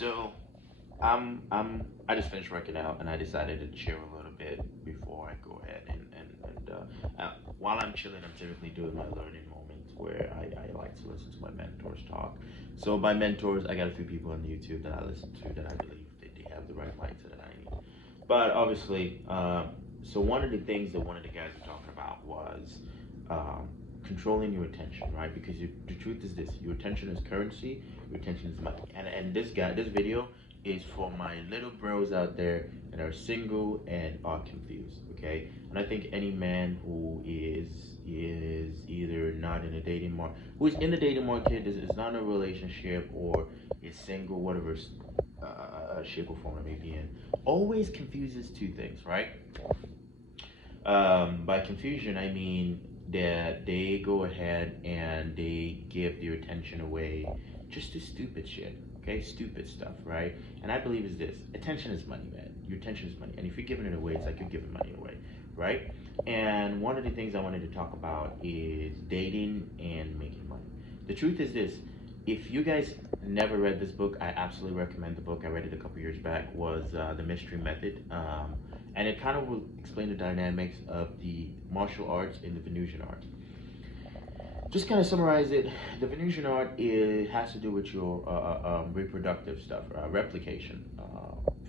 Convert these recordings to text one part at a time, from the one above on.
So I just finished working out, and I decided to chill a little bit before I go ahead while I'm chilling, I'm typically doing my learning moments where I like to listen to my mentors talk. So by mentors, I got a few people on YouTube that I listen to that I believe that they have the right mindset that I need. But obviously, so one of the things that one of the guys were talking about was um, controlling your attention, right? Because the truth is this: your attention is currency, your attention is money. And this video is for my little bros out there that are single and are confused. Okay, and I think any man who is either not in a dating market, who is in the dating market, is not in a relationship, or is single, whatever shape or form it may be in, always confuses two things, right? By confusion, I mean that they go ahead and they give their attention away just to stupid shit, okay? Stupid stuff, right? And I believe is this: attention is money, man. Your attention is money. And if you're giving it away, it's like you're giving money away, right? And one of the things I wanted to talk about is dating and making money. The truth is this: if you guys never read this book, I absolutely recommend the book. I read it a couple years back. Was The Mystery Method. And it kind of will explain the dynamics of the martial arts and the Venusian art. Just kind of summarize it. The Venusian art has to do with your reproductive stuff, replication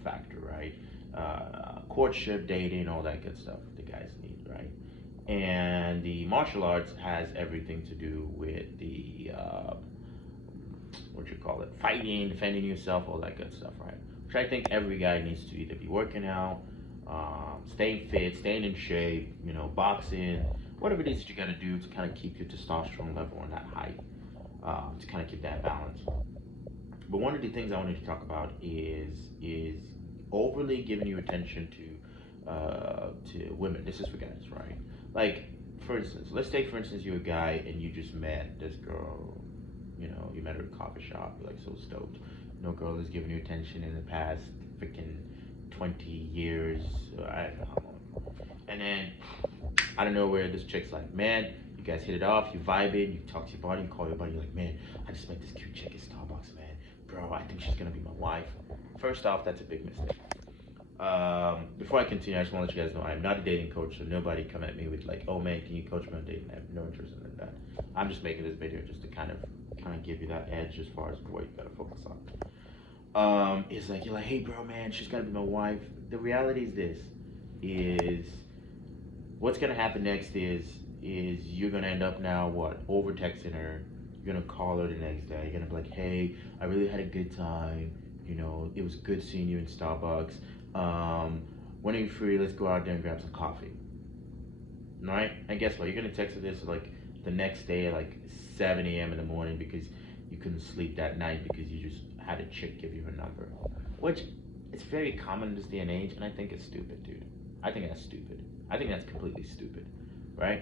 factor, right? Courtship, dating, all that good stuff the guys need, right? And the martial arts has everything to do with the what you call it, fighting, defending yourself, all that good stuff, right? Which I think every guy needs to either be working out, staying fit, staying in shape, boxing, whatever it is that you got to do to kind of keep your testosterone level on that height, to kind of keep that balance. But one of the things I wanted to talk about is overly giving you attention to women. This is for guys, right? Like, for instance, let's take for instance you're a guy and you just met this girl. You met her at a coffee shop. You're like so stoked. No girl has given you attention in the past freaking 20 years. I don't know how long. And then I don't know where this chick's like, man, you guys hit it off, you vibing, you talk to your buddy, you call your buddy, you're like, man, I just met this cute chick at Starbucks, man. Bro, I think she's gonna be my wife. First off, that's a big mistake. Before I continue, I just want to let you guys know I'm not a dating coach, so nobody come at me with like, oh man, can you coach me on dating? I have no interest in that. I'm just making this video just to kind of give you that edge as far as what you gotta focus on. It's like you're like, hey bro, man, she's gonna be my wife. The reality is this: is what's gonna happen next is you're gonna end up now over texting her. You're gonna call her the next day. You're gonna be like, hey, I really had a good time. It was good seeing you in Starbucks. When are you free? Let's go out there and grab some coffee. All right? And guess what? You're gonna text her this like the next day at like 7 a.m. in the morning because you couldn't sleep that night because you just had a chick give you her number. Which it's very common in this day and age, and I think it's stupid, dude. I think that's stupid. I think that's completely stupid, right?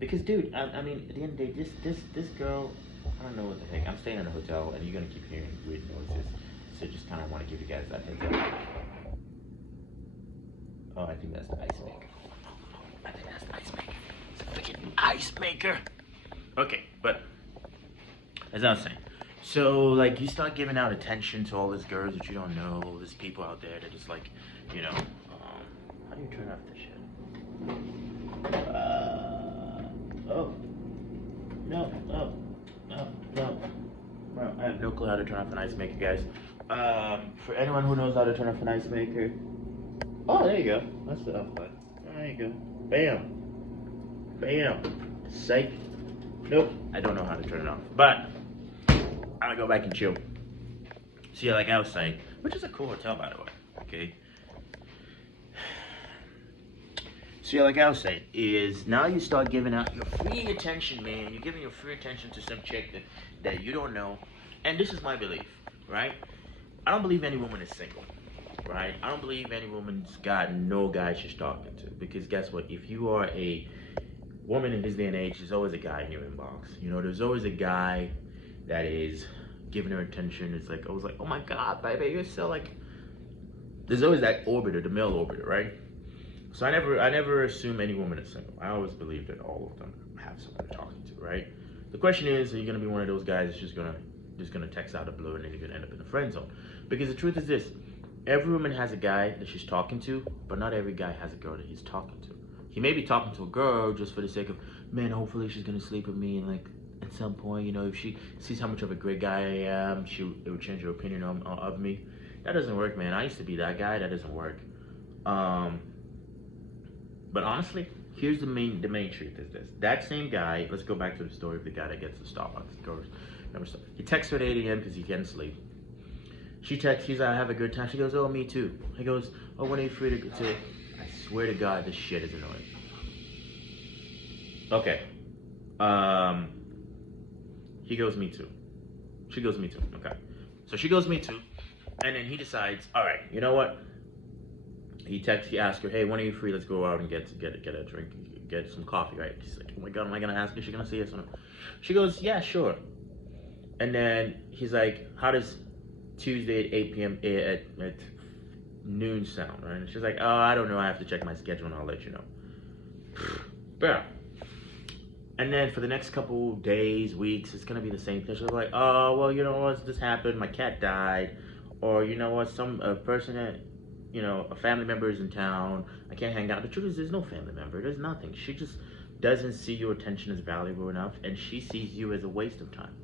Because, dude, I mean, at the end of the day, this girl, I don't know what the heck. I'm staying in a hotel, and you're gonna keep hearing weird noises, so just kind of want to give you guys that heads up. Oh, I think that's the ice maker. I think that's the ice maker. It's a freaking ice maker. Okay, but as I was saying, so like you start giving out attention to all these girls that you don't know, all these people out there that just like, how do you turn off this shit? Oh, no, no, no, no. Bro, I have no clue how to turn off an ice maker, guys. For anyone who knows how to turn off an ice maker, oh, there you go. That's the off button. There you go. Bam. Bam. Psych. Nope. I don't know how to turn it off. But I'm gonna go back and chill. So yeah, like I was saying, which is a cool hotel, by the way. Okay. So yeah, like I was saying, is now you start giving out your free attention, man. You're giving your free attention to some chick that you don't know. And this is my belief, right? I don't believe any woman is single, right? I don't believe any woman's got no guy she's talking to. Because guess what? If you are a woman in this day and age, there's always a guy in your inbox. There's always a guy that is giving her attention. It's like, I was like, oh my God, baby, you're so like. There's always that orbiter, the male orbiter, right? So I never assume any woman is single. I always believe that all of them have someone they're talking to, right? The question is, are you gonna be one of those guys that's just gonna just gonna text out of blue and then you're gonna end up in the friend zone. Because the truth is this: every woman has a guy that she's talking to, but not every guy has a girl that he's talking to. He may be talking to a girl just for the sake of, man, hopefully she's gonna sleep with me, and like at some point, if she sees how much of a great guy I am, it would change her opinion of me. That doesn't work, man. I used to be that guy. That doesn't work. But honestly, here's the main truth is this: that same guy. Let's go back to the story of the guy that gets the Starbucks. He texts her at 8 a.m. because he can't sleep. She texts, he's like, I have a good time. She goes, oh, me too. He goes, oh, when are you free to go to? I swear to God, this shit is annoying. Okay. He goes, me too. She goes, me too. Okay. So she goes, me too. And then he decides, all right, you know what? He asks her, hey, when are you free? Let's go out and get a drink, get some coffee, right? She's like, oh my God, am I going to ask her? Is she going to say yes or no? She goes, yeah, sure. And then he's like, how does Tuesday at 8 p.m. at noon sound, right? And she's like, oh, I don't know. I have to check my schedule and I'll let you know. Yeah. And then for the next couple days, weeks, it's going to be the same thing. She'll be like, oh, well, you know what? This happened. My cat died. Or, you know what? A person that, a family member is in town. I can't hang out. The truth is, there's no family member. There's nothing. She just doesn't see your attention as valuable enough, and she sees you as a waste of time.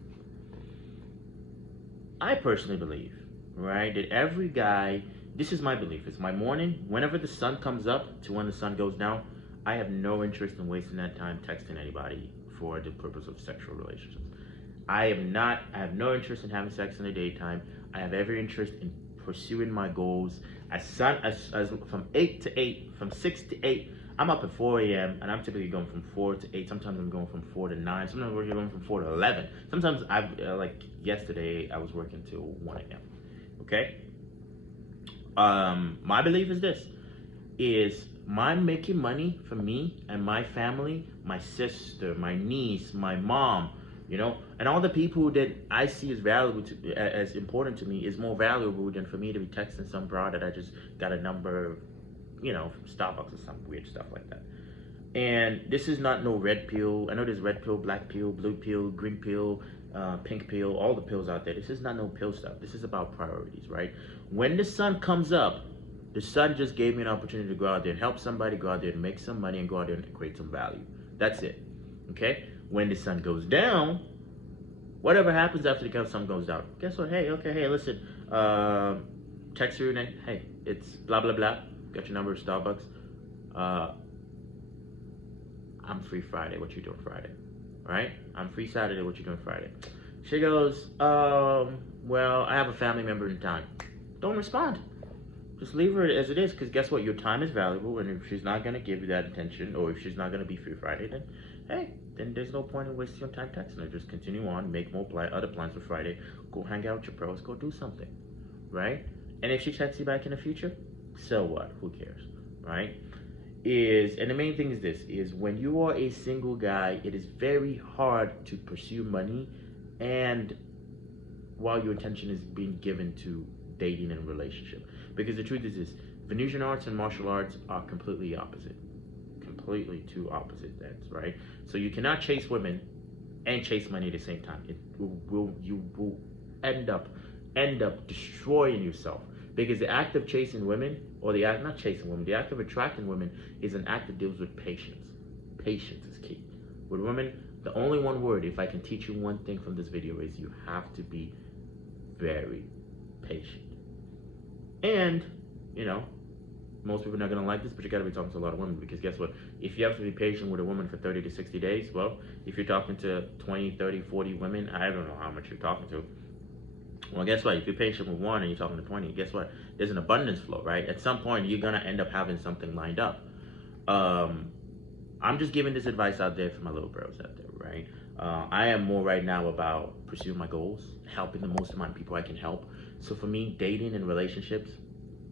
I personally believe, right, that every guy, this is my belief, it's my morning, whenever the sun comes up to when the sun goes down, I have no interest in wasting that time texting anybody for the purpose of sexual relationships. I have no interest in having sex in the daytime. I have every interest in pursuing my goals. As from 8 to 8, from 6 to 8, I'm up at 4 a.m. and I'm typically going from 4 to 8. Sometimes I'm going from 4 to 9. Sometimes we're going from 4 to 11. Sometimes like yesterday, I was working till 1 a.m. Okay? My belief is this: my making money for me and my family, my sister, my niece, my mom, and all the people that I see as valuable as important to me is more valuable than for me to be texting some broad that I just got a number, from Starbucks or some weird stuff like that. And this is not no red pill. I know there's red pill, black pill, blue pill, green pill, pink pill, all the pills out there. This is not no pill stuff. This is about priorities, right? When the sun comes up, the sun just gave me an opportunity to go out there and help somebody, go out there and make some money and go out there and create some value. That's it, okay? When the sun goes down, whatever happens after the sun goes down, guess what? Hey, listen, text your name. Hey, it's blah, blah, blah. Got your number at Starbucks. I'm free Friday. What you doing Friday? Right? I'm free Saturday. What you doing Friday? She goes, well, I have a family member in town. Don't respond. Just leave her as it is, because guess what? Your time is valuable, and if she's not going to give you that attention, or if she's not going to be free Friday, then, hey, then there's no point in wasting your time texting her. Just continue on, make more other plans for Friday, go hang out with your pros, go do something, right? And if she texts you back in the future, so what? Who cares, right? And the main thing is this, is when you are a single guy, it is very hard to pursue money, and while your attention is being given to dating and relationship. Because the truth is this: Venusian arts and martial arts are completely opposite. Completely two opposite ends, right? So you cannot chase women and chase money at the same time. You will end up destroying yourself. Because the act of chasing women, or the act of attracting women is an act that deals with patience. Patience is key. With women, the only one word, if I can teach you one thing from this video, is you have to be very patient. And, most people are not going to like this, but you got to be talking to a lot of women, because guess what? If you have to be patient with a woman for 30 to 60 days, well, if you're talking to 20, 30, 40 women, I don't know how much you're talking to. Well, guess what? If you're patient with one and you're talking to 20, guess what? There's an abundance flow, right? At some point, you're going to end up having something lined up. I'm just giving this advice out there for my little bros out there, right? I am more right now about pursuing my goals, helping the most amount of people I can help. So for me, dating and relationships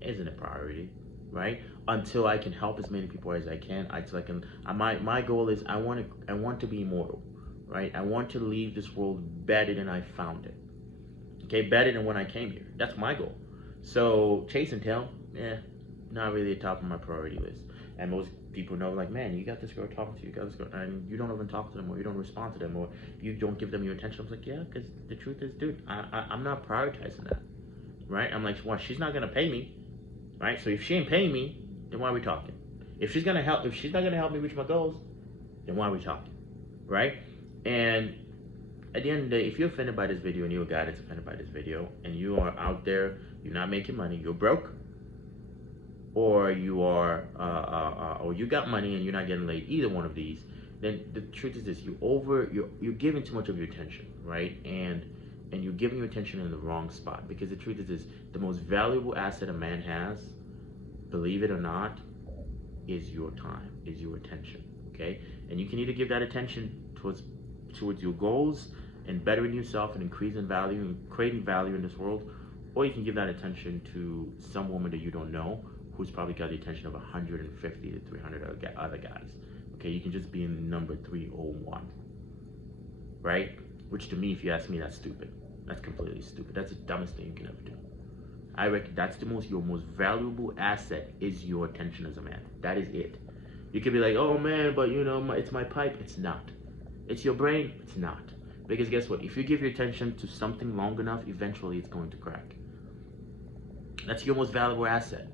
isn't a priority, right? Until I can help as many people as I can. My goal is I want to be immortal, right? I want to leave this world better than I found it. Okay, better than when I came here. That's my goal. So chase and tell, not really the top of my priority list. And most people know, like, man, you got this girl talking to you, got this girl, and you don't even talk to them, or you don't respond to them, or you don't give them your attention. I'm like, yeah, because the truth is, dude, I'm not prioritizing that, right? I'm like, well, she's not gonna pay me, right? So if she ain't paying me, then why are we talking? If she's not gonna help me reach my goals, then why are we talking, right? And at the end of the day, if you're offended by this video, and you're a guy that's offended by this video, and you are out there, you're not making money, you're broke, or you are, or you got money and you're not getting laid, either one of these, then the truth is this: you're giving too much of your attention, right? And you're giving your attention in the wrong spot, because the truth is this: the most valuable asset a man has, believe it or not, is your time, is your attention. Okay, and you can either give that attention towards your goals and bettering yourself and increasing value and creating value in this world, or you can give that attention to some woman that you don't know, who's probably got the attention of 150 to 300 other guys. Okay, you can just be in number 301, right? Which, to me, if you ask me, that's stupid. That's completely stupid. That's the dumbest thing you can ever do. I reckon that's your most valuable asset is your attention as a man. That is it. You could be like, oh man, but you know, it's my pipe. It's not. It's your brain. It's not. Because guess what? If you give your attention to something long enough, eventually it's going to crack. That's your most valuable asset.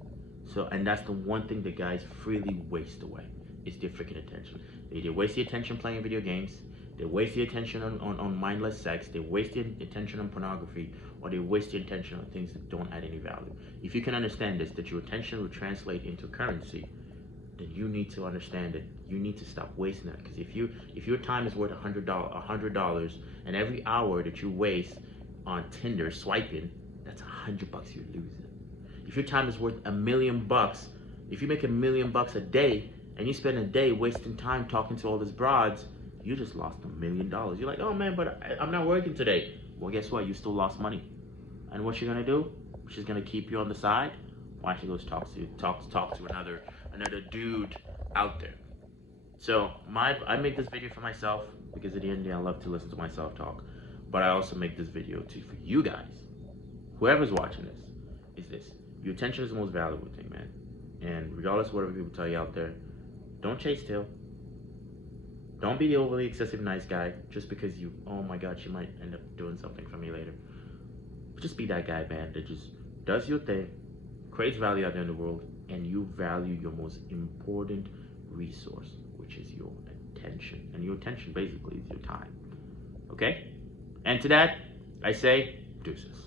So, and that's the one thing that guys freely waste away, is their freaking attention. They either waste the attention playing video games, they waste the attention on mindless sex, they waste the attention on pornography, or they waste the attention on things that don't add any value. If you can understand this, that your attention will translate into currency, then you need to understand that you need to stop wasting that. Because if your time is worth $100, and every hour that you waste on Tinder swiping, that's $100 you're losing. If your time is worth $1 million, if you make $1 million a day, and you spend a day wasting time talking to all these broads, you just lost $1 million. You're like, oh man, but I'm not working today. Well, guess what? You still lost money. And what she's gonna do? She's gonna keep you on the side. Why she goes talk to another dude out there. So I make this video for myself, because at the end of the day, I love to listen to myself talk. But I also make this video for you guys, whoever's watching this, is this: your attention is the most valuable thing, man. And regardless of whatever people tell you out there, don't chase tail. Don't be the overly excessive nice guy just because oh my God, she might end up doing something for me later. Just be that guy, man, that just does your thing, creates value out there in the world, and you value your most important resource, which is your attention. And your attention basically is your time. Okay? And to that, I say deuces.